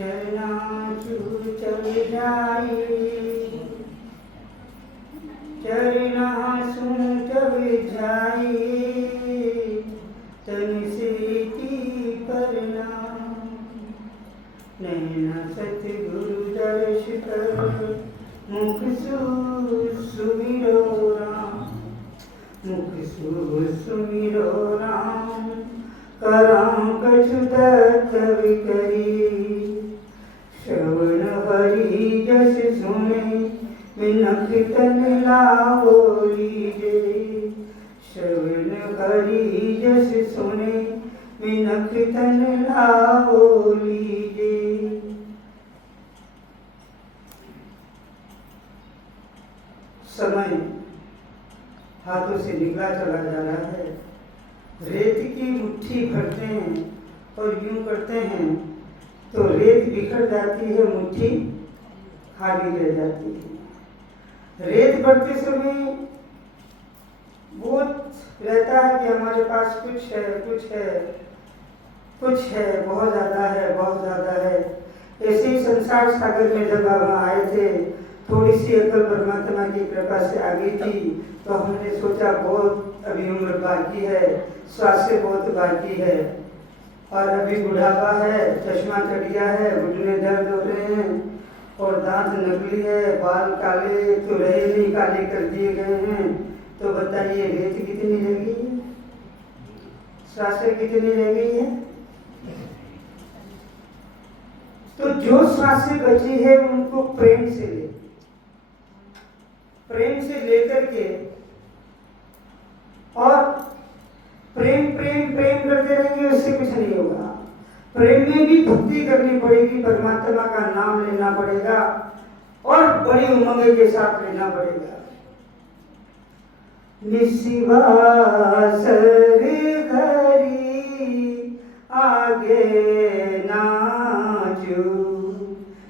चरनाचू चल जाए चरनासू चल जाए तन सेती प्रणाम नैना सतगुरु दर्श कर मुख सुमिरो राम मुख सुमिरो राम करां कछु दत्त करी श्रवण हरि जस सुने मिनख तन लावो लीजे श्रवण हरि जस सुने मिनख तन लावो लीजे। समय हाथों से निकला चला जा रहा है। रेत की मुट्ठी भरते हैं और यूं करते हैं तो रेत बिखर जाती है, मुट्ठी खाली रह जाती है। रेत भरते समय बहुत रहता है कि हमारे पास कुछ है कुछ है कुछ है, बहुत ज़्यादा है बहुत ज़्यादा है। ऐसे ही संसार सागर में जब हम आए थे, थोड़ी सी अकल परमात्मा की कृपा से आ गई थी, तो हमने सोचा बहुत अभी उम्र बाकी है, स्वास्थ्य बहुत बाकी है और अभी बुढ़ापा है, चश्मा चढ़ गया है, घुटने दर्द हो रहे हैं और दांत नकली है, बाल काले तो रहे नहीं, काले कर दिए गए हैं। तो बताइए रेत कितनी रह गई है, स्वास्थ्य कितनी रह गई है? तो जो स्वास्थ्य बची है उनको प्रेम से ले, प्रेम से लेकर के और प्रेम प्रेम प्रेम करते रहेंगे, उससे कुछ नहीं होगा। प्रेम में भी भक्ति करनी पड़ेगी, परमात्मा का नाम लेना पड़ेगा और बड़ी उमंग के साथ लेना पड़ेगा। निशिवासर घरी आगे नाचू,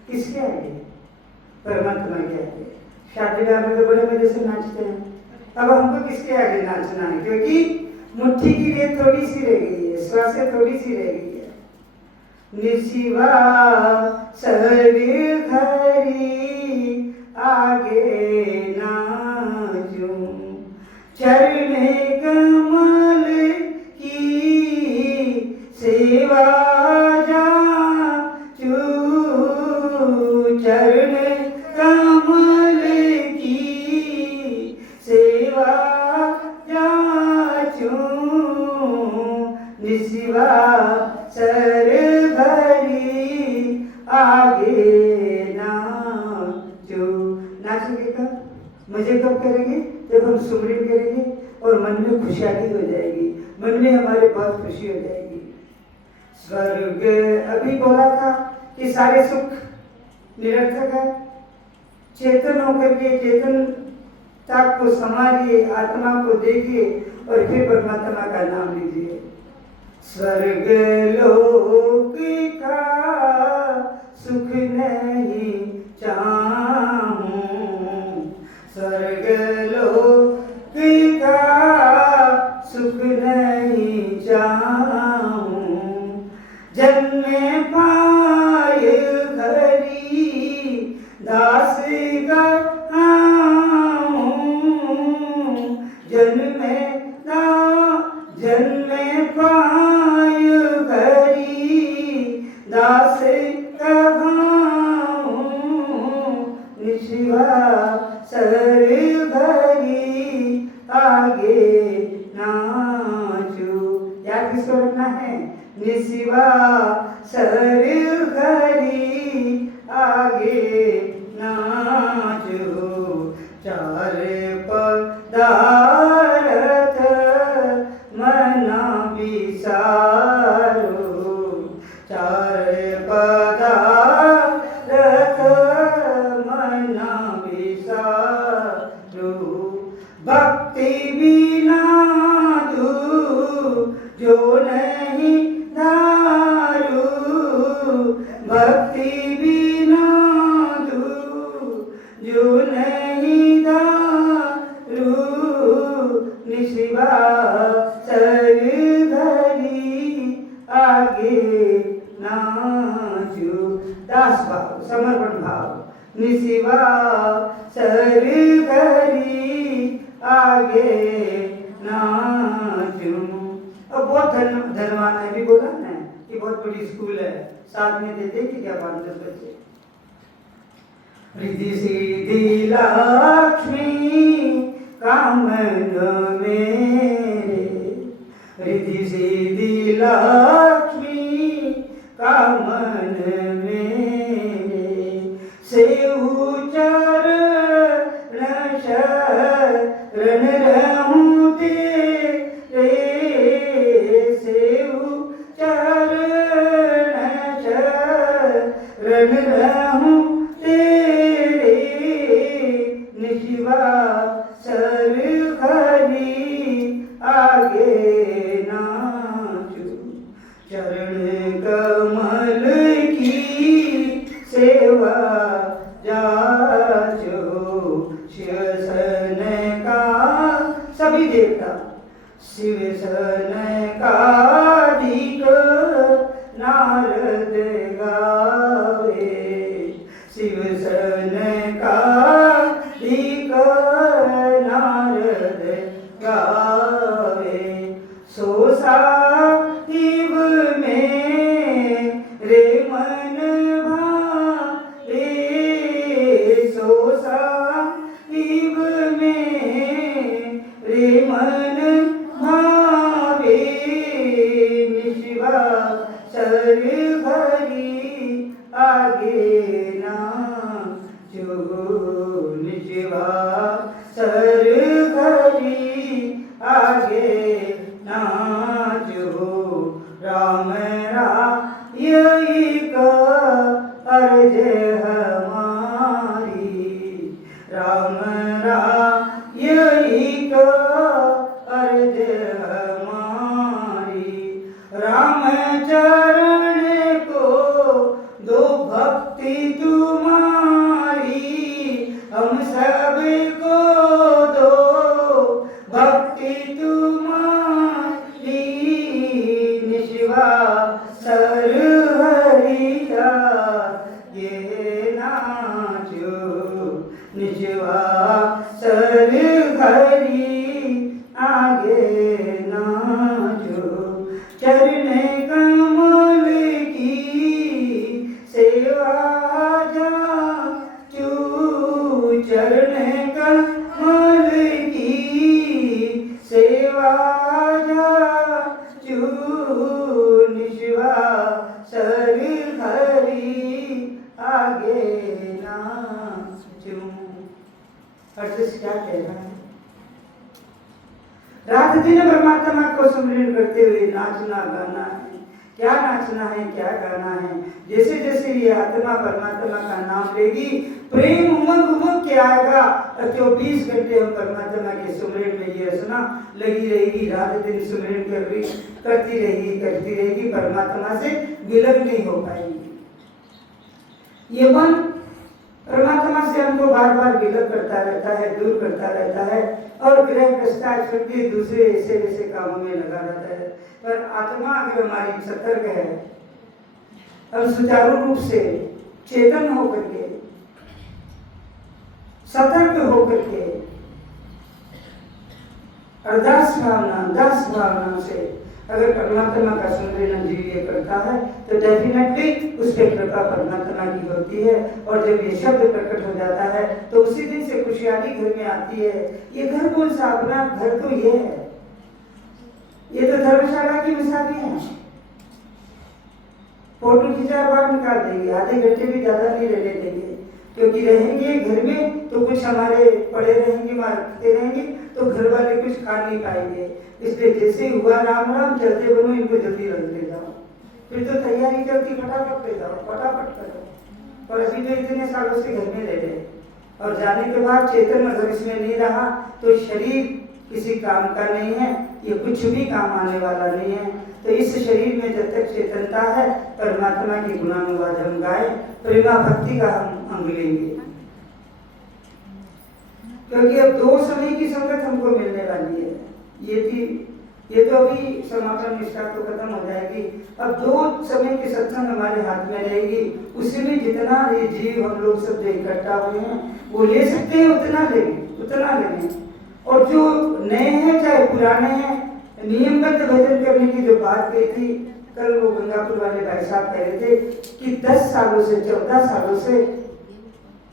किसके आगे? परमात्मा के आगे। शादी ब्याह में तो बड़े मजे से नाचते हैं, अब हमको किसके आगे नाचना है? क्योंकि मुट्ठी की रेत थोड़ी सी रह गई है, स्वास्थ्य थोड़ी सी रह गई है। निशिवा सर घरी आगे नाचू चरण कमल की सेवा जाचू चरण कमल की सेवा जाचू निशिवा सर घरी आगे नाचू। नाचेंगे कब? मजे कब करेंगे? जब हम सुमरन करेंगे और मन में खुशहाली हो जाएगी, मन में हमारे बहुत खुशी हो जाएगी। स्वर्ग अभी बोला था कि सारे सुख निरर्थक है, चेतन होकर के चेतनता को संभालिए, आत्मा को देखिए और फिर परमात्मा का नाम लीजिए। स्वर्ग लोक का सुख नहीं चाहूं, स्वर्ग लोक का सुख नहीं चाहूं, जन्मे पाए घरी दास गढ़ाऊं, जन्मे पाए घरी दास गढ़ाऊं, निशिवा सर घरी आगे नाचू। याद किसको रखना है? निशिवा सर घरी आगे नाचू चार पदार्थ मना विसारो, चार पदार्थ मना विसारो, भक्ति बिना जो नहीं दारू, भक्ति बिना जो नहीं दारू, निशिवा सर घरी आगे नाचू। दास भाव, समर्पण भाव। निशिवा सर करी आगे नाचूं। अब बहुत धनवान है, भी बोला ना कि बहुत बड़ी स्कूल है, साथ में देते कि क्या 5-10 बच्चे। रिद्धि सिद्धि लक्ष्मी कामन मेरे, रिद्धि सिद्धि लक्ष्मी कामन मेरे, सेऊ चरण शरण रहूं तेरे, सेऊ चरण शरण रहूं तेरे, निशिवा सर खरी आगे नाचूं। चरण कमल की सेवा जाचो, शिवसन का सभी देवता, शिवसन का अधिक नारद गावे, शिवसन का अधिक नारद गावे। सो साहिब में रे मन भावे, सो साहिब में रे मन भावे, निशिवा सर भरी आगे नाचो, निशिवा सर भरी आगे नाचो। राम यही का अर्ज हमारी, राम यही का अर्ज हमारी, राम चरण को दो भक्ति तुम्हारी, हम सबको दो भक्ति तुम्हारी, निशिवा सर हरिया ये नाचो, निशिवा सर हरी आगे नाचो। चरण कमल की सेवा जाचू, चरण कमल की सेवा जाचू, निशिवा सर हरी आगे नाचूं। अर्थ से क्या कह रहा है? रात दिन परमात्मा को स्मरण करते हुए नाचना गाना है। क्या नाचना है, क्या गाना है? जैसे जैसे ये आत्मा परमात्मा का नाम लेगी, प्रेम उमंग उमंग के आएगा और 24 घंटे हम परमात्मा के सुमरण में ये रचना लगी रहेगी, रात दिन सुमरण करती रहेगी, परमात्मा से विलग नहीं हो पाएगी। ये मन परमात्मा से हमको बार बार विलग करता रहता है, दूर करता रहता है और ग्रह प्रस्ताव छोड़ दूसरे ऐसे वैसे कामों में लगा रहता है। पर आत्मा अगर हमारी सतर्क है, हम सुचारू रूप से चेतन होकर के, सतर्क होकर के अरदास भावना से अगर परमात्मा का सुमरण जीव करता है तो डेफिनेटली उस पर कृपा परमात्मा की होती है। और जब ये शब्द प्रकट हो जाता है तो उसी दिन से खुशहाली घर में आती है। ये घर कौन सा? अपना घर तो ये है, ये तो धर्मशाला की मिसाल है। फोटो खिंचा बाहर निकाल देंगे, आधे घंटे भी ज्यादा नहीं रहने देंगे, क्योंकि रहेंगे घर में तो कुछ हमारे पड़े रहेंगे, मारते रहेंगे तो घर वाले कुछ खा नहीं पाएंगे। इसलिए जैसे हुआ राम राम चलते बनो, इनको जल्दी रख ले जाओ, फिर तो तैयारी करती फटाफट ले जाओ, फटाफट करो। और अभी तो इतने सालों से घर में रह रहे और जाने के बाद चेतन अगर इसमें नहीं रहा तो शरीर किसी काम का नहीं है, ये कुछ भी काम आने वाला नहीं है। तो इस शरीर में जब तक चेतनता है परमात्मा की गुणानुवाद हम गाए, प्रेमा भक्ति का हम अंग लेंगे, क्योंकि अब 2 समय की संगत हमको मिलने वाली है। ये थी ये तो अभी समापन निष्ठा तो खत्म हो जाएगी। अब 2 समय की सत्संग हमारे हाथ में रहेगी, उसी में जितना ये जीव हम लोग सब जो इकट्ठा हुए हैं वो ले सकते हैं उतना लेंगे, उतना लेंगे। और जो नए हैं चाहे पुराने हैं, नियमबद्ध भजन करने की जो बात कही थी कल वो गंगापुर वाले भाई साहब कह रहे थे कि 10 सालों से 14 सालों से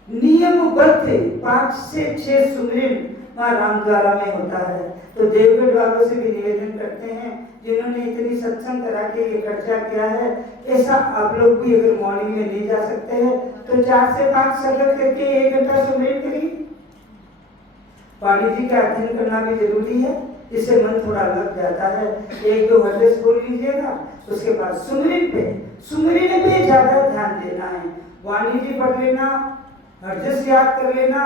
नियमबद्ध 5 से 6 सुमरन वहाँ रामद्वारा में होता है। तो देवगढ़ वालों से भी निवेदन करते हैं जिन्होंने इतनी सत्संग करा के ये खर्चा किया है, ऐसा आप लोग भी अगर मॉर्निंग में नहीं जा सकते हैं तो 4 से 5 संगत करके 1 घंटा सुमरन करिए। पाणी जी का अध्ययन करना भी जरूरी है, इससे मन थोड़ा लग जाता है। 1-2 हरदस बोल लीजिएगा, उसके बाद सुमरन पे ज्यादा ध्यान देना है। वाणी जी पढ़ लेना, हरदस याद कर लेना,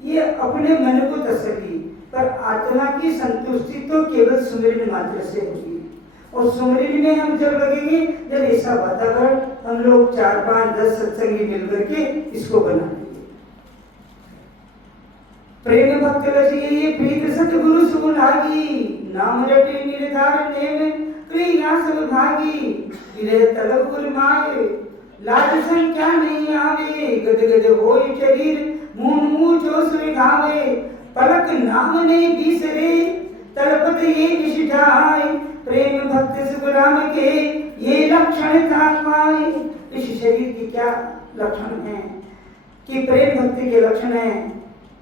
ये अपने मन को तसल्ली, पर आत्मा की संतुष्टि तो केवल सुमरन मात्र से होगी। और सुमरन में हम जब लगेंगे जब ऐसा वातावरण हम लोग 4, 5, 10 सत्संगी मिलकर के इसको बनाएंगे। प्रेम भक्त रचिए प्रीत सतगुरु सुन लागी, नाम रटे निर्धार नेम क्रिया सब भागी। विरह तलब गुर माए लाज संख्या नहीं आवे, गद गद होई शरीर मून मूछो सुगावे। पलक नाम नहीं बिसरे तड़पत ये निष्ठाए, प्रेम भक्त सुख राम के ये लक्षण था पाए। इस शरीर की क्या लक्षण है कि प्रेम भक्ति के लक्षण है,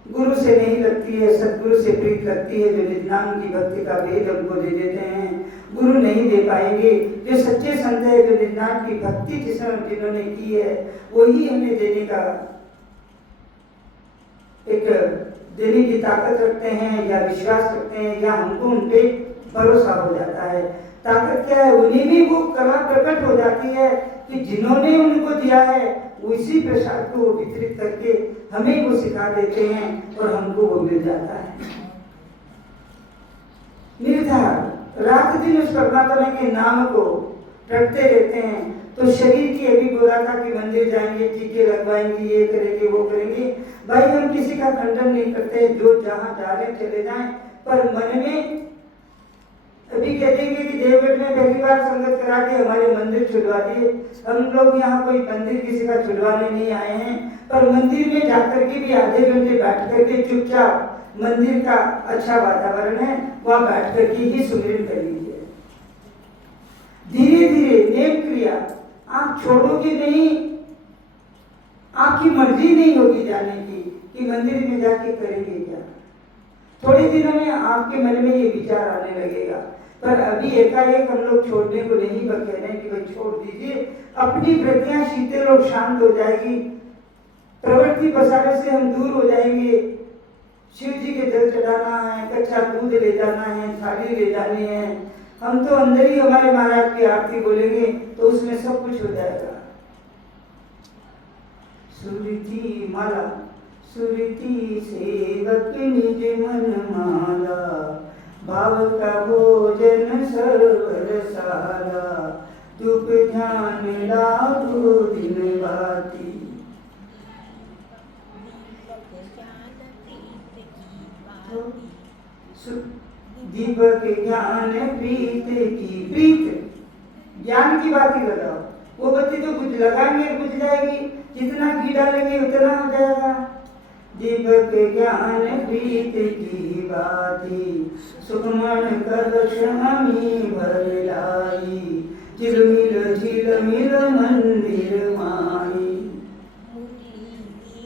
गुरु से नहीं लगती है, सदगुरु से प्रीत लगती है। जो निज्ञान की भक्ति का भेद हमको दे देते हैं गुरु नहीं दे पाएंगे। जो सच्चे संत है, जो निज्ञान की भक्ति जिन्होंने की है वही हमें देने का एक देने की ताकत रखते हैं या विश्वास रखते हैं या हमको उन पे भरोसा हो जाता है। ताकत क्या है, उन्हीं में वो कला प्रकट हो जाती है कि जिन्होंने उनको दिया है उसी प्रसाद को वितरित करके हमें वो सिखा देते हैं और हमको वो मिल जाता है। निर्धार रात दिन उस परमात्मा के नाम को रटते रहते हैं। तो शरीर की अभी बोला था कि मंदिर जाएंगे, टीके लगवाएंगे, ये करेंगे वो करेंगे। भाई हम किसी का खंडन नहीं करते, जो जहाँ जा रहे चले जाएं, पर मन में अभी कह देंगे कि देवगढ़ में पहली बार संगत करा के हमारे मंदिर छुड़वा दिए। हम लोग यहाँ कोई मंदिर किसी का छुड़वाने नहीं आए हैं, पर मंदिर में जाकर के भी आधे घंटे बैठ करके चुपचाप, मंदिर का अच्छा वातावरण है वहाँ बैठ करके ही सुमिरन कर लीजिए। धीरे धीरे नेम क्रिया आप छोड़ोगे नहीं, आपकी मर्जी नहीं होगी जाने की कि मंदिर में जाके करेंगे क्या। थोड़े दिनों में आपके मन में ये विचार आने लगेगा, पर अभी एकाएक हम लोग छोड़ने को नहीं पर कह रहे हैं कि भाई छोड़ दीजिए। अपनी प्रज्ञा शीतल और शांत हो जाएगी, प्रवृत्ति पसारे से हम दूर हो जाएंगे। शिव जी के जल चढ़ाना है, कच्चा दूध ले जाना है, थाली ले जानी है, हम तो अंदर ही हमारे महाराज की आरती बोलेंगे तो उसमें सब कुछ हो जाएगा। सुरती माला सुरती सेवक निज मन माला, भाव का भोजन सर्वर सारा, तुप ध्यान लागू दिन बाती। दीपक ज्ञान प्रीत की, प्रीत ज्ञान की बात ही लगाओ, वो बत्ती तो कुछ लगाएंगे बुझ जाएगी, जितना घी डालेंगे उतना हो जाएगा। दीपक ज्ञान प्रीत की बाती, सुखमन कर स्वामी भर लाई, झिलमिल मंदिर माई।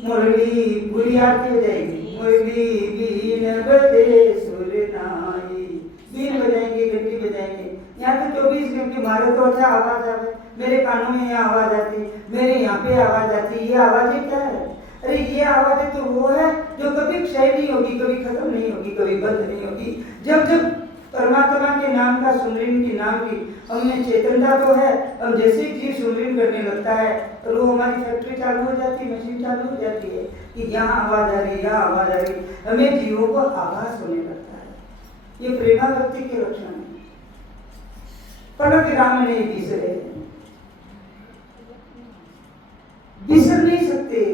मुरली पूरी आरती हो जाएगी। मुरली बीन बजे सुर नाई, बीन बजाएंगे, घंटी बजाएंगे। यहाँ तो 24 घंटे मारे तो अच्छा आवाज आवे, मेरे कानों में यहाँ आवाज आती, मेरे यहाँ पे आवाज आती। ये आवाज क्या है? अरे ये आवाज तो वो है जो कभी क्षय नहीं होगी, कभी खत्म नहीं होगी, कभी बंद नहीं होगी। जब जब परमात्मा के नाम का सुमरन की नाम की हमने चेतनता तो है, हम जैसे ही जीव सुमरन करने लगता है और वो हमारी फैक्ट्री चालू हो जाती है, मशीन चालू हो जाती है कि यहाँ आवाज आ रही, यहाँ आवाज आ रही, हमें जीवों को आभास होने लगता है। ये प्रेमा भक्ति के लक्षण है। पलक राम नहीं बिसरे, बिसर नहीं सकते।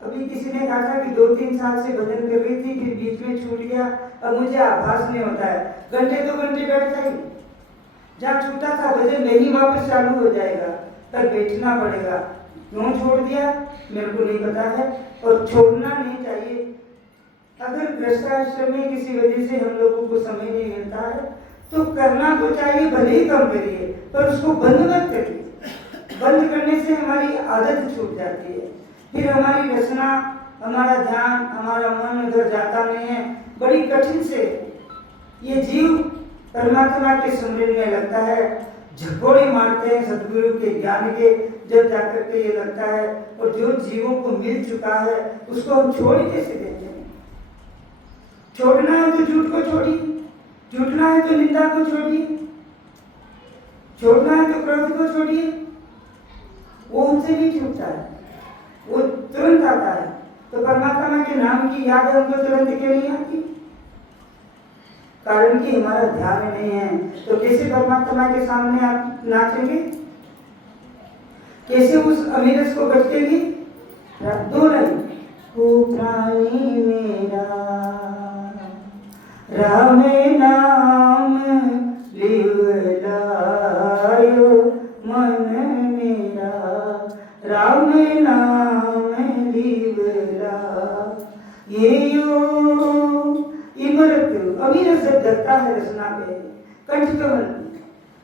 अभी किसी ने कहा था कि 2-3 साल से भजन कर रही थी, फिर बीच में छूट गया, अब मुझे आभास नहीं होता है, घंटे 2 घंटे बैठ जाएगी, जहाँ छूटा था भजन वही वापस चालू हो जाएगा, पर बैठना पड़ेगा। क्यों छोड़ दिया मेरे को नहीं पता है, और छोड़ना नहीं चाहिए। अगर गृहस्थाश्रम में किसी वजह से हम लोगों को समय नहीं मिलता है तो करना तो चाहिए, भले ही कम करिए, पर उसको बंद मत करिए। बंद करने से हमारी आदत छूट जाती है, फिर हमारी रचना, हमारा ध्यान, हमारा मन उधर जाता नहीं है। बड़ी कठिन से ये जीव परमात्मा के सुमरन में लगता है, झकोड़े मारते हैं सदगुरु के ज्ञान के, जब जाकर के ये लगता है। और जो जीवों को मिल चुका है उसको हम छोड़ कैसे देते हैं? छोड़ना है तो झूठ को छोड़िए, झूठना है तो निंदा को छोड़िए, छोड़ना है तो क्रोध को छोड़िए। वो उनसे नहीं छूटता है, वो तुरंत आता है। तो परमात्मा के नाम की याद हमको तुरंत क्यों नहीं आती? कारण कि हमारा ध्यान नहीं है। तो कैसे परमात्मा के सामने आप नाचेंगे? कैसे उस अमीरस को भटकेगी? 2 लाइन, ओ प्राणी मेरा राम नाम लिवलायो, मन मेरा राम नाम लिवला। ये यो इमरत अमीर से डरता है रचना पे, कंठ कमल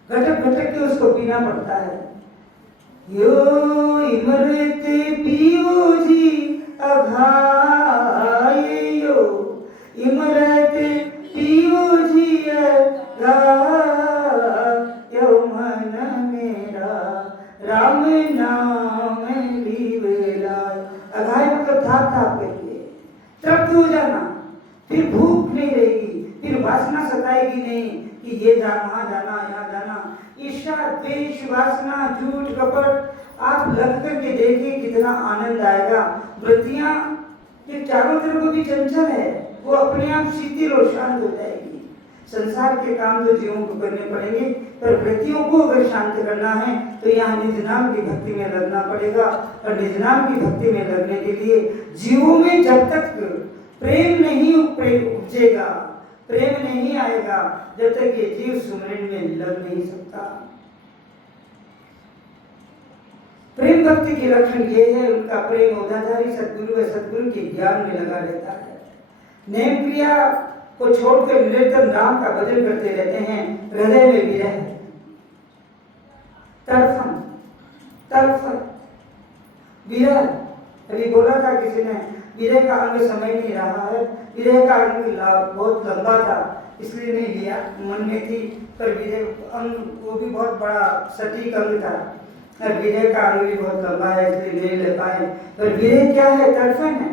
घटक घटक के उसको पीना पड़ता है। यो इमरत पियो जी अघाये, यो इमरत पियो जी अघायो, मन मेरा राम नाम लिवला। अघाय मतलब था करके तृप्त हो जाना, फिर भूख नहीं रहेगी, फिर वासना सताएगी नहीं कि ये जाना, वहां जाना, यहाँ जाना। ईर्ष्या, द्वेष, वासना, झूठ, कपट आप लग करके देखिए कितना आनंद आएगा। वृत्तियां ये चारों तरफ भी चंचल है, वो अपने आप शिथिल और शांत हो जाएगी। संसार के काम तो जीवों को करने पड़ेंगे, पर वृत्तियों को अगर शांत करना है तो यहाँ निज नाम की भक्ति में लगना पड़ेगा। और निज नाम की भक्ति में लगने के लिए जीवों में जब तक प्रेम नहीं उपजेगा, प्रेम नहीं आएगा, जब तक ये जीव सुमरन में लग नहीं सकता। प्रेम भक्ति के लक्षण ये है, उनका प्रेम औधाधारी सदगुरु व सदगुरु के ज्ञान में लगा रहता है। नेम क्रिया को छोड़कर निरंतर नाम का भजन करते रहते हैं। हृदय में विरह, तड़फन, तड़फन, विरह। अभी बोला था किसी ने, विरह का अंग समय नहीं रहा है। विरह का अंग बहुत लंबा था इसलिए नहीं लिया, मन में थी, पर विरह अंग वो भी बहुत बड़ा सटीक अंग था, और विरह का अंग भी बहुत लंबा है इसलिए नहीं ले पाए। पर विरह क्या है? तड़फन है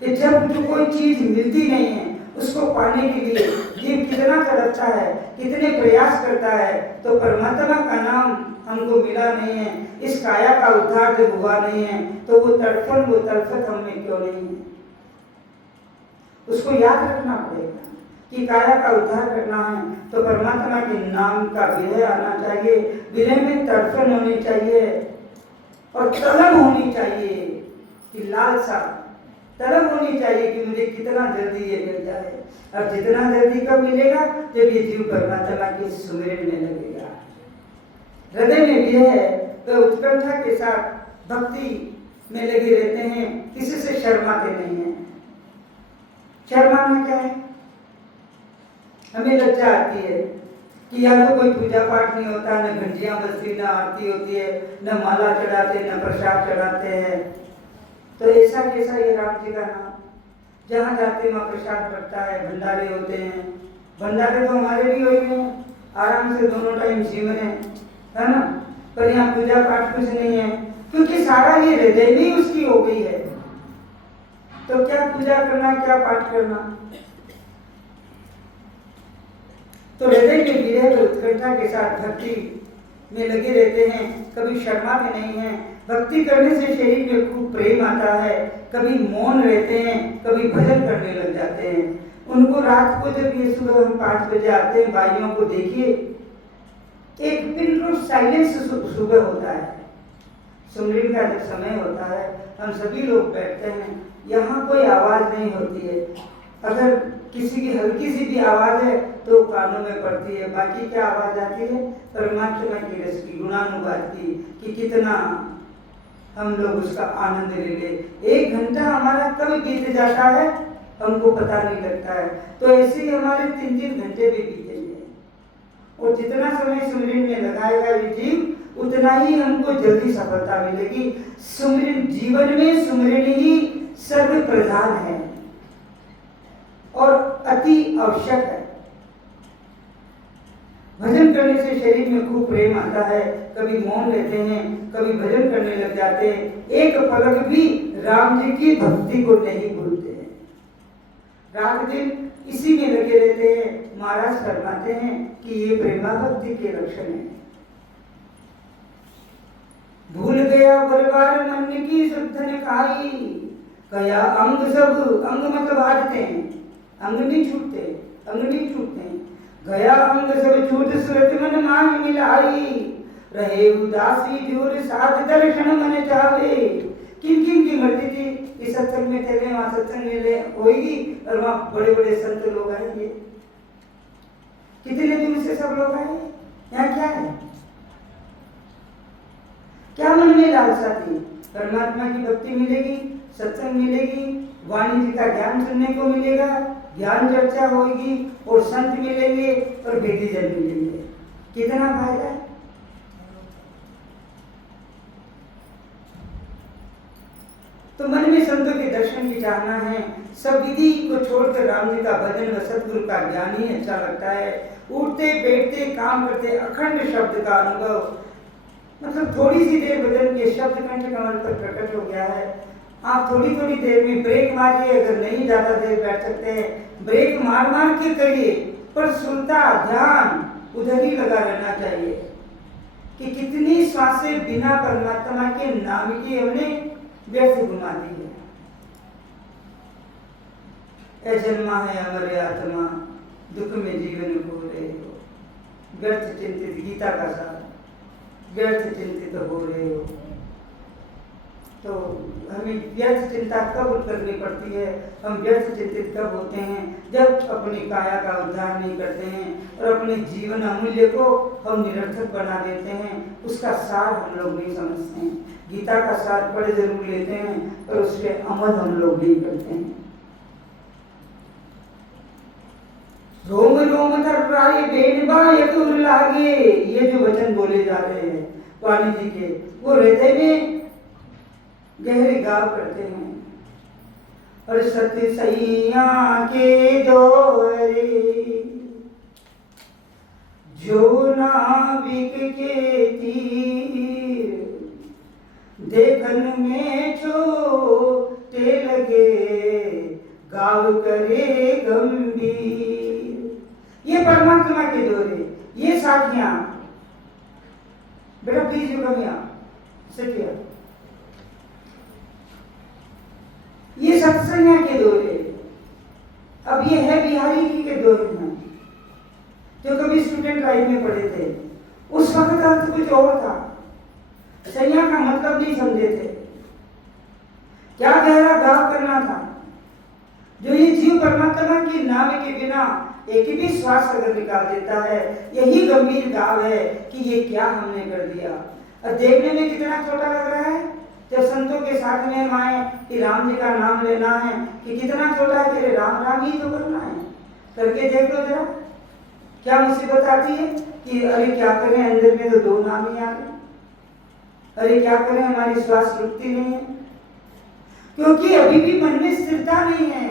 कि जब जो कोई चीज मिलती नहीं है उसको पाने के लिए जीव कितना तड़पता है, कितने प्रयास करता है। तो परमात्मा का नाम हमको मिला नहीं है, इस काया का उद्धार जब हुआ नहीं है, तो वो तड़फन, वो तड़फत हम में क्यों नहीं है? उसको याद रखना पड़ेगा कि काया का उद्धार करना है तो परमात्मा के नाम का विरह आना चाहिए। विरह में तड़फन होनी चाहिए और तलब होनी चाहिए कि लालसा, तलब होनी चाहिए कि मुझे कितना जल्दी ये मिल जाए। अब जितना जल्दी कब मिलेगा? जब ये जीव परमात्मा के सुमिरन में लगेगा। हृदय में भी है तो उत्कंठा के साथ भक्ति में लगे रहते हैं, किसी से शर्माते नहीं हैं। शर्माना क्या है? हमें लज्जा आती है कि या तो कोई पूजा पाठ नहीं होता, न घंटियां बजती, न आरती होती है, न माला चढ़ाते, न प्रसाद चढ़ाते हैं। तो ऐसा कैसा ये राम जी का नाम, जहाँ जाते वहाँ प्रसाद बढ़ता है, भंडारे होते हैं। भंडारे तो हमारे भी हुए हैं, आराम से दोनों टाइम जीव रहे है ना, पर यहाँ पूजा पाठ कुछ नहीं है, क्योंकि सारा ये हृदय में उसकी हो गई है। तो क्या पूजा करना, क्या पाठ करना? तो हृदय के विरह और उत्कंठा के साथ भक्ति में लगे रहते हैं, कभी शर्माते नहीं हैं। भक्ति करने से शरीर में खूब प्रेम आता है, कभी मौन रहते हैं, कभी भजन करने लग जाते हैं। उनको रात को जब ये सुबह हम 5 बजे आते हैं, भाइयों को देखिए, एक पिन ऑफ साइलेंस सुबह होता है। सुमरन का जब समय होता है हम सभी लोग बैठते हैं, यहाँ कोई आवाज़ नहीं होती है। अगर किसी की हल्की सी भी आवाज़ है तो कानों में पड़ती है, बाकी क्या आवाज़ आती है? परमात्मा की रस की, गुणानुवाद की, कि कितना हम लोग उसका आनंद ले ले। 1 घंटा हमारा कब बीत जाता है हमको पता नहीं लगता है। तो ऐसे ही हमारे 3-3 घंटे भी बीतेंगे, और जितना समय सुमरन में लगाएगा ये जीव उतना ही हमको जल्दी सफलता मिलेगी। सुमरन जीवन में, सुमरन ही सर्व प्रधान है और अति आवश्यक है। भजन करने से शरीर में खूब प्रेम आता है, कभी मौन लेते हैं, कभी भजन करने लग जाते हैं, एक पलक भी राम जी की भक्ति को नहीं भूलते हैं, रात दिन इसी में लगे रहते हैं। महाराज फरमाते हैं कि ये प्रेमा भक्ति के लक्षण है। भूल गया परिवार मन की सुधन खाई, कया अंग सब, अंग मतलब आदतें, अंग नहीं छूटते, अंग नहीं छूटते। गया अंग सब छूट सुरत मन मान मिलाई, रहे उदासी जोर साध दर्शन मन चावे। किन किन की मर्जी थी कि सत्संग में चले, वहां सत्संग में ले होगी और वहां बड़े बड़े संत लोग आएंगे। कितने दिन से सब लोग आए, यहाँ क्या है? क्या मन में लालसा थी? परमात्मा की भक्ति मिलेगी, सत्संग मिलेगी, वाणी जी का ज्ञान सुनने को मिलेगा, ज्ञान चर्चा होगी और संत मिलेंगे और बेटी जन मिलेंगे। कितना फायदा है? तो मन में संतों के दर्शन की चाहना है। सब विधि को छोड़कर राम जी का भजन व सतगुरु का ज्ञान ही अच्छा लगता है। उठते बैठते काम करते अखंड शब्द का अनुभव, मतलब थोड़ी सी देर भजन के शब्द कंठ कमल पर प्रकट हो गया है। आप थोड़ी थोड़ी देर में ब्रेक मारिए, अगर नहीं ज्यादा देर बैठ सकते हैं ब्रेक मार मार के करिए, पर सुनता ध्यान उधर ही लगा रहना चाहिए कि कितनी श्वासें बिना परमात्मा के नाम की हमने व्यर्थ घुमा दी है। ए जन्मा है अमर आत्मा, दुख में जीवन को रहे हो, व्यर्थ चिंतित, गीता का सार, व्यर्थ चिंतित हो रहे हो। तो हमें व्यर्थ चिंता कब करनी पड़ती है? हम व्यर्थ चिंतित कब होते हैं? जब अपनी काया का उद्धार नहीं करते हैं और अपने जीवन अमूल्य को हम निरर्थक बना देते हैं। उसका सार हम लोग नहीं समझते हैं। गीता का सार पढ़ जरूर लेते हैं पर उसके अमल हम लोग नहीं करते हैं। रोम रोम थर्राए बेनबा यतुर लागे, ये जो वचन बोले जा रहे हैं वाणी जी के, वो हृदय में गहरे गाव करते हैं। और सत्य सैया के दोहरे, जो नाविक के तीर, देखन में छोटे लगे, गाव करे गंभीर। ये परमात्मा के दोहरे, ये साखियां, बेटा please you come here, sit here. ये सत्संग के दोहरे, अब ये है बिहारी जी के दोहरे हैं जो कभी स्टूडेंट लाइफ में पढ़े थे। उस वक्त अर्थ कुछ और था, सैया का मतलब नहीं समझे थे, क्या गहरा गाव करना था। जो ये जीव परमात्मा के नाम के बिना एक भी श्वास अगर निकाल देता है, यही गंभीर गाव है कि ये क्या हमने कर दिया। और देखने में कितना छोटा लग रहा है जब संतों के साथ में हम आए कि राम जी का नाम लेना है, कि कितना छोटा है कि राम राम ही तो करना है। करके देख लो जरा, क्या मुसीबत आती है कि अरे क्या करें, अंदर में तो 2 नाम ही आ गए, अरे क्या करें हमारी श्वास रुकती नहीं है, क्योंकि अभी भी मन में स्थिरता नहीं है।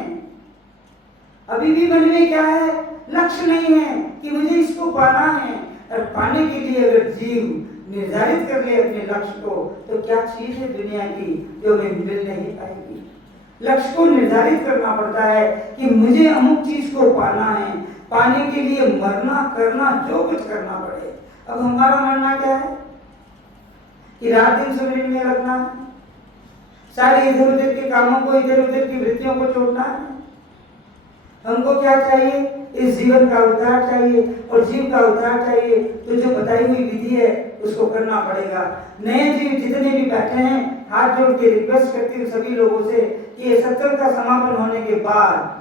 अभी भी मन में क्या है, लक्ष्य नहीं है कि मुझे इसको पाना है। और पाने के लिए अगर जीव निर्धारित कर ले अपने लक्ष्य को, तो क्या चीज है दुनिया की जो हमें मिल नहीं पाएगी। लक्ष्य को निर्धारित करना पड़ता है कि मुझे अमुक चीज को पाना है, पाने के लिए मरना करना जो कुछ करना पड़े। अब हमारा मरना क्या है कि रात दिन सुमरन में लगना है, सारे इधर उधर के कामों को, इधर उधर की वृत्तियों को छोड़ना है। हमको क्या चाहिए? इस जीवन का उद्धार चाहिए, और जीव का उद्धार चाहिए तो जो बताई हुई विधि है उसको करना पड़ेगा। नए जीव जितने भी बैठे हैं, हाथ जोड़ के रिक्वेस्ट करती हूँ सभी लोगों से कि ये सत्संग का समापन होने के बाद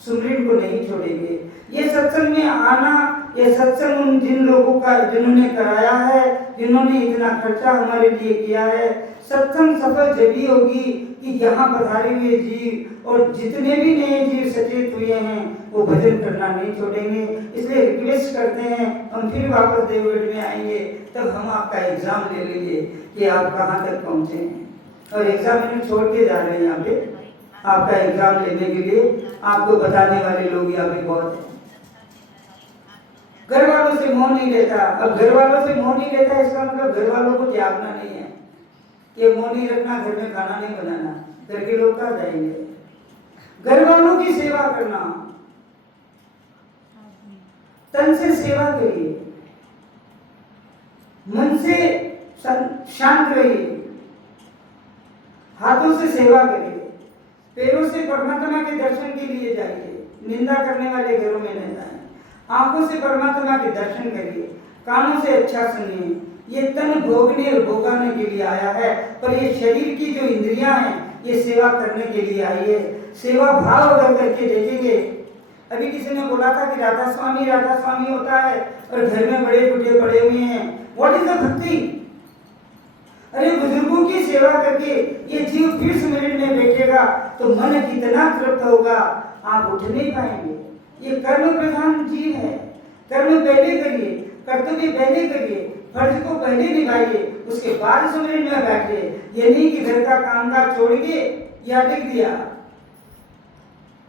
सुमरन को नहीं छोड़ेंगे। ये सत्संग में आना, ये सत्संग उन जिन लोगों का जिन्होंने कराया है, जिन्होंने इतना खर्चा हमारे लिए किया है, सत्संग सफल जब होगी कि यहाँ पधारे हुए जीव और जितने भी नए जीव सचेत हुए हैं वो भजन करना नहीं छोड़ेंगे। इसलिए रिक्वेस्ट करते हैं, हम फिर वापस देवगढ़ में आएंगे तब हम आपका एग्जाम ले लेंगे कि आप कहाँ तक पहुँचे हैं। और एग्जाम छोड़ के जा रहे हैं यहाँ पे आपका एग्जाम लेने के लिए, आपको बताने वाले लोग यहाँ पे बहुत हैं। घर वालों से मोह नहीं लेता। अब घर वालों से मोह नहीं लेता इसका मतलब घर वालों को त्यागना नहीं है। ये मोह नहीं रखना, घर में खाना नहीं बनाना, घर के लोग कहाँ जाएंगे? घर वालों की सेवा करना, तन से सेवा करिए, मन से शांत रहिए, हाथों से सेवा करिए, पैरों से परमात्मा के दर्शन के लिए जाइए, निंदा करने वाले घरों में न जाएं, आंखों से परमात्मा के दर्शन करिए, कानों से अच्छा सुनिए। ये तन भोगने और भोगाने के लिए आया है, पर ये शरीर की जो इंद्रियां हैं ये सेवा करने के लिए आई है। सेवा भाव अगर करके देखेंगे, अभी किसी ने बोला था कि राधा स्वामी होता है और घर में बड़े बूढ़े पड़े हुए हैं, व्हाट इज द भक्ति? अरे बुजुर्गों की सेवा करके ये जीव फिर सुमिरन में बैठेगा तो मन कितना तृप्त होगा, आप उठ नहीं पाएंगे। ये कर्म प्रधान जीव है, कर्म पहले करिए, कर्तव्य पहले करिए, फर्ज को पहले निभाइए, उसके बाद सुमिरन में बैठे। ये नहीं कि घर का कामकाज छोड़ के या टिक दिया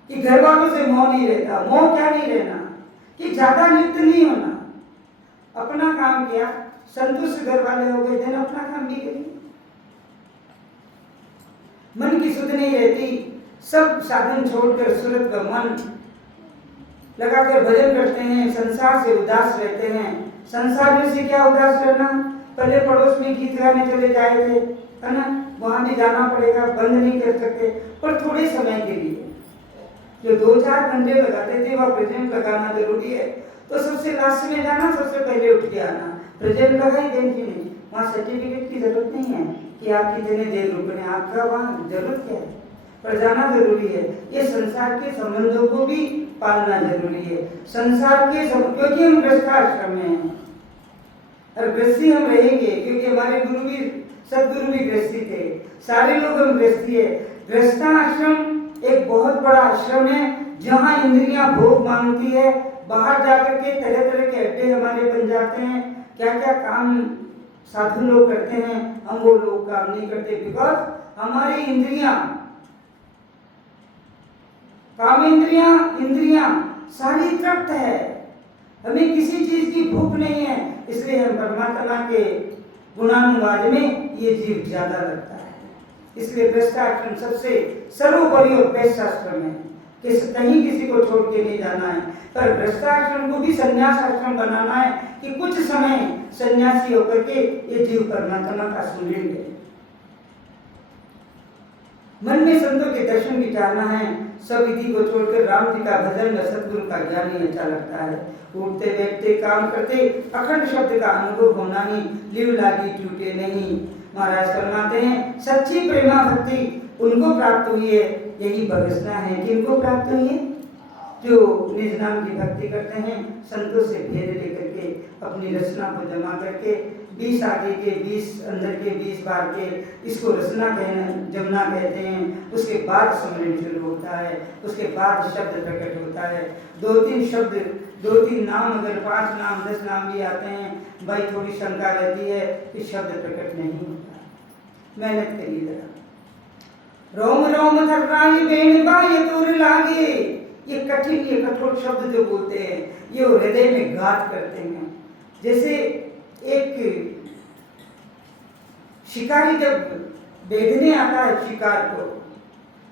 कि घर वालों से मोह नहीं रहता। मोह क्या नहीं रहना कि ज्यादा लिप्त नहीं होना, अपना काम किया, संतुष्ट घर वाले हो गए, देन अपना काम भी करिए। मन की सुध नहीं रहती, सब साधन छोड़कर सूरत का मन लगाकर भजन करते हैं, संसार से उदास रहते हैं। संसार में से क्या उदास रहना? पहले पड़ोस में गीत गाने चले जाए थे, है ना, वहां भी जाना पड़ेगा, बंद नहीं कर सकते, पर थोड़े समय के लिए। जो 2-4 घंटे लगाते थे वह प्रेजेंट लगाना जरूरी है, तो सबसे लास्ट में जाना, सबसे पहले उठ के आना, प्रेजेंट लगाई देंगे नहीं। वहाँ सर्टिफिकेट की जरूरत नहीं है कि आप कितने देर रुकने, आपका वहाँ जरूरत क्या है, पर जाना जरूरी है। ये संसार के संबंधों को भी पालना जरूरी है। संसार के क्योंकि हम गृहस्थाश्रम में हैं और गृहस्थी हम रहेंगे, क्योंकि हमारे गुरु भी सदगुरु भी गृहस्थी थे, सारे लोग हम गृहस्थी है। गृहस्थाश्रम एक बहुत बड़ा आश्रम है जहाँ इंद्रियां भोग मांगती है, बाहर जाकर के तरह तरह के अड्डे हमारे बन जाते हैं, क्या क्या काम साधु लोग करते हैं, हम वो लोग काम नहीं करते, बिकॉज हमारी इंद्रियां, काम इंद्रियां सारी तृप्त है, हमें किसी चीज की भूख नहीं है, इसलिए हम परमात्मा के गुणानुवाद में ये जीव ज्यादा लगता है। इसलिए गृहस्थाश्रम सबसे सर्वोपरि और बेस्ट आश्रम है, कहीं किसी को छोड़ के नहीं जाना है, पर गृहस्थाश्रम को भी संन्यास आश्रम बनाना है कि कुछ समय सन्यासी होकर के ये जीव परमात्मा का सुमिरन ले। मन में संतों के दर्शन विचारना है, सब विधि को छोड़कर राम जी का भजन व सतगुरु का ज्ञान ही अच्छा लगता है। उठते बैठते काम करते अखंड शब्द का अनुभव होना ही लिव लागी टूटे नहीं। महाराज फरमाते हैं सच्ची प्रेमा भक्ति उनको प्राप्त हुई है, यही भगसना है। किनको प्राप्त हुई है? जो निज नाम की भक्ति करते हैं, संतों से भेद लेकर के अपनी रचना को जमा करके 20 आगे के 20 अंदर के 20 बार के, इसको रचना जमना कहते हैं। उसके बाद स्मरण शुरू होता है, उसके बाद शब्द प्रकट होता है। 2-3 शब्द, 2-3 नाम, अगर 5 नाम 10 नाम भी आते हैं, भाई थोड़ी शंका रहती है कि शब्द प्रकट नहीं होता। मेहनत करिए जरा। रोम रोम थर्राई बेन बाय तुर लागे, ये कठिन, ये कठोर शब्द जो बोलते हैं ये हृदय में घात करते हैं। जैसे एक शिकारी जब बेधने आता है शिकार को,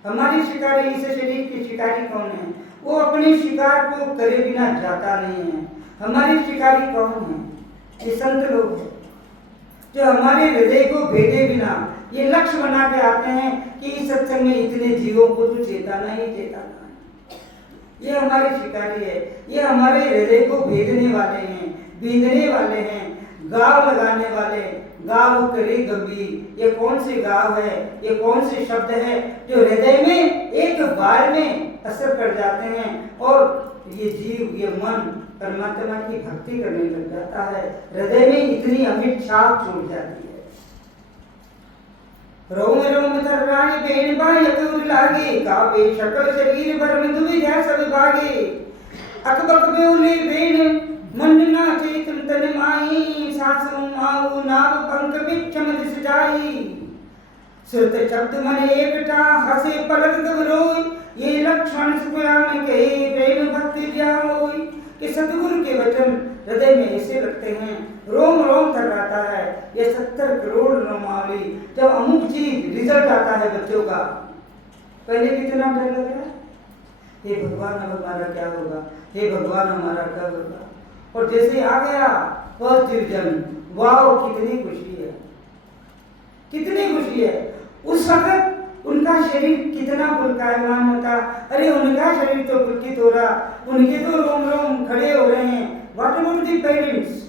हमारे शिकारी, इस शरीर के शिकारी कौन है? वो अपने शिकार को करे बिना जाता नहीं है। हमारे शिकारी कौन है? ये संत लोग हैं जो हमारे हृदय को भेदे बिना ये लक्ष्य बना के आते हैं कि इस सत्संग में इतने जीवों को तो चेताना ही चेताना है। ये हमारी शिकारी है, ये हमारे हृदय को भेदने वाले हैं, बींधने वाले हैं, गाव लगाने वाले। गाव करे गंभीर, ये कौन से गाव है, ये कौन से शब्द है जो हृदय में एक बार में असर कर जाते हैं और ये जीव, ये मन परमात्मा की भक्ति करने लग जाता है। हृदय में इतनी अमिट छाप छोड़ जाती है। रोम रोम थर्राए बेन बाय अतुर लागे, कापे शकल शरीर भर में दुविधा सब भागे। अकबक बेउले बेन मन ना चेतन तन माई, सासु माऊ नाव पंख बिच्छम दिस जाई। सुरत शब्द मन एकटा हसे पलक तब रोई, ये लक्षण सुखयान के प्रेम भक्ति जाओई। कि सतगुरु के वचन हृदय में ऐसे लगते हैं, रोम रोम थर्राता है। ये 70 करोड़ रोमावली, जब अमुक चीज रिजल्ट आता है बच्चों का, पहले कितना डर लग रहा है, हे भगवान अब हमारा क्या होगा, हे भगवान हमारा क्या होगा। और जैसे आ गया फर्स्ट डिवीजन, वाओ कितनी खुशी है, कितनी खुशी है। उस वक्त उनका शरीर कितना पुलकायमान होता, अरे उनका शरीर तो पुलकित हो रहा, उनके तो रोम रोम खड़े हो रहे हैं। What about the parents,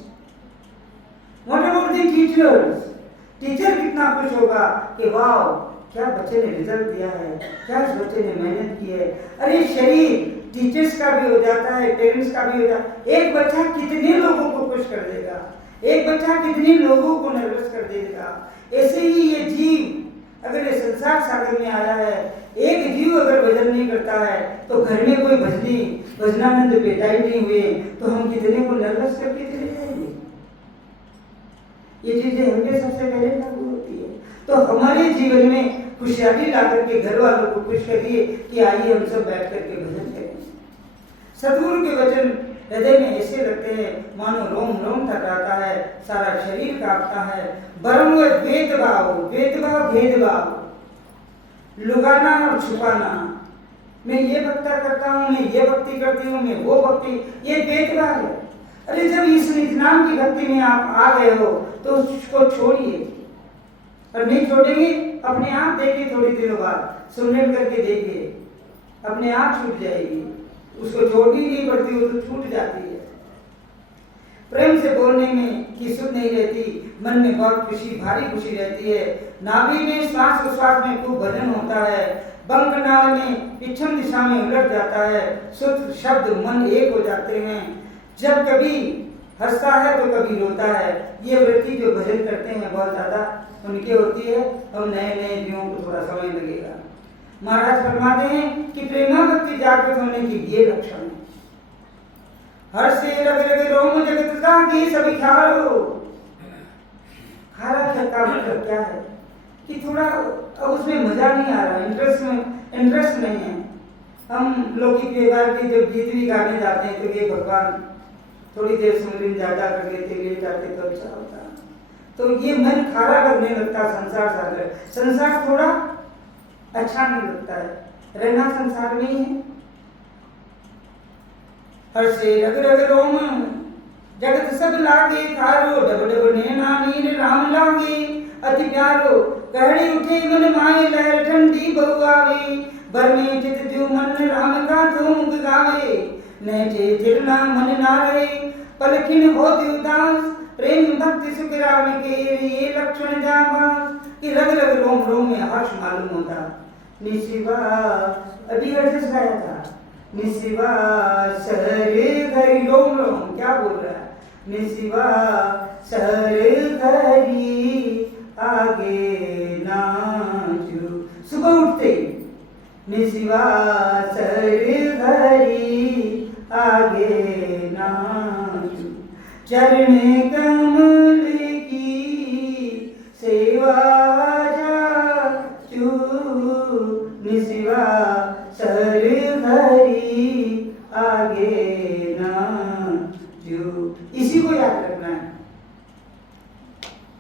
what about the teachers. Teacher कितना खुश होगा कि वाह क्या बच्चे ने रिजल्ट दिया है, क्या इस बच्चे ने मेहनत की है। अरे शरीर टीचर्स का भी हो जाता है, पेरेंट्स का भी हो जाता है। एक बच्चा कितने लोगों को खुश कर देगा, एक बच्चा कितने लोगों को नर्वस कर देगा। ऐसे ही ये जीव अगर ये संसार सागर में आया है, एक जीव अगर भजन नहीं करता है तो घर में कोई भजनी भजनानंद पैदा ही नहीं हुए तो हम कितने को नर्वस करके चले जाएंगे। ये चीजें हमें सबसे पहले लागू होती है। तो हमारे जीवन में खुशहाली ला करके घर वालों को खुश करिए कि आइए हम सब बैठ करके भजन करें। सतगुरु के वचन हृदय में ऐसे लगते हैं मानो रोम रोम थर्राता है, सारा शरीर कांपता है। बरम भेदभाव, भेदभाव भेदभाव, लुगाना और छुपाना। मैं ये भक्ति करता हूँ, मैं ये भक्ति करती हूँ, मैं वो भक्ति, ये भेदभाव है। अरे जब इस नित्यानाम की भक्ति में आप आ गए हो तो उसको छोड़िए, और नहीं छोड़ेंगे अपने आप देखिए, थोड़ी देर बाद सुनने करके देखिए अपने आप छूट जाएगी। उसको छोड़नी नहीं पड़ती, वो तो छूट जाती है। प्रेम से बोलने में की सुध नहीं रहती, मन में बहुत खुशी, भारी खुशी रहती है। नाभि में श्वास उश्वास में खूब भजन होता है। बंकनाल में पिछम दिशा में उलट जाता है। शुद्ध शब्द मन एक हो जाते हैं। जब कभी हंसता है तो कभी रोता है। ये वृत्ति जो भजन करते हैं बहुत ज्यादा उनकी होती है, और नए नए जीवों को थोड़ा समय लगेगा। महाराज फरमाते हैं कि प्रेमा भक्ति जागृत होने की ये लक्षण है। हर से रग रग रोम जगत जागे सभी खारो। खारा का मतलब क्या है कि थोड़ा अब उसमें मजा नहीं आ रहा, इंटरेस्ट नहीं है। हम लौकिक व्यवहार के जब गीत भी गाने जाते हैं तो ये भगवान थोड़ी देर सुन ज्यादा कर लेते ले जाते तो अच्छा होता। तो ये मन खारा लगने लगता। संसार सागर, संसार थोड़ा अच्छा नहीं लगता है, रहना संसार में ही है। हर से रग रग रोम जगत सब लागे खारो, डब डब नैना नीर राम लागे अति प्यारो। कहड़ी उठे मन माए लहर ठंडी बहु आवे, बर में चित जो मन राम का धूम गावे। नैठे थिरना मन ना रहे पलखिन हो उदास, प्रेम भक्ति सुख राम के ये लक्षण जावास। कि रग रग रोम रोम में हर्ष मालूम होता। निशिवा अभी अर्थ गाया था, निशिवा सहरे घरी रोम रोम, क्या बोल रहा है? निशिवा सहरे घरी आगे नाचू। सुबह उठते निशिवा सहरे घरी आगे नाचू। चरण कमल की सेवा जाचू, निशिवा सर धरी आगे नाचू। इसी को याद रखना है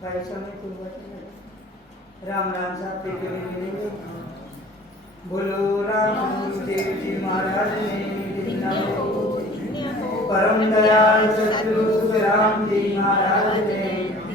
भाई। समय राम राम साहब के लिए मिलेंगे। बोलो राम गुरुदेव जी महाराज ने, परम दयाल सतगुरु सुखराम जी महाराज।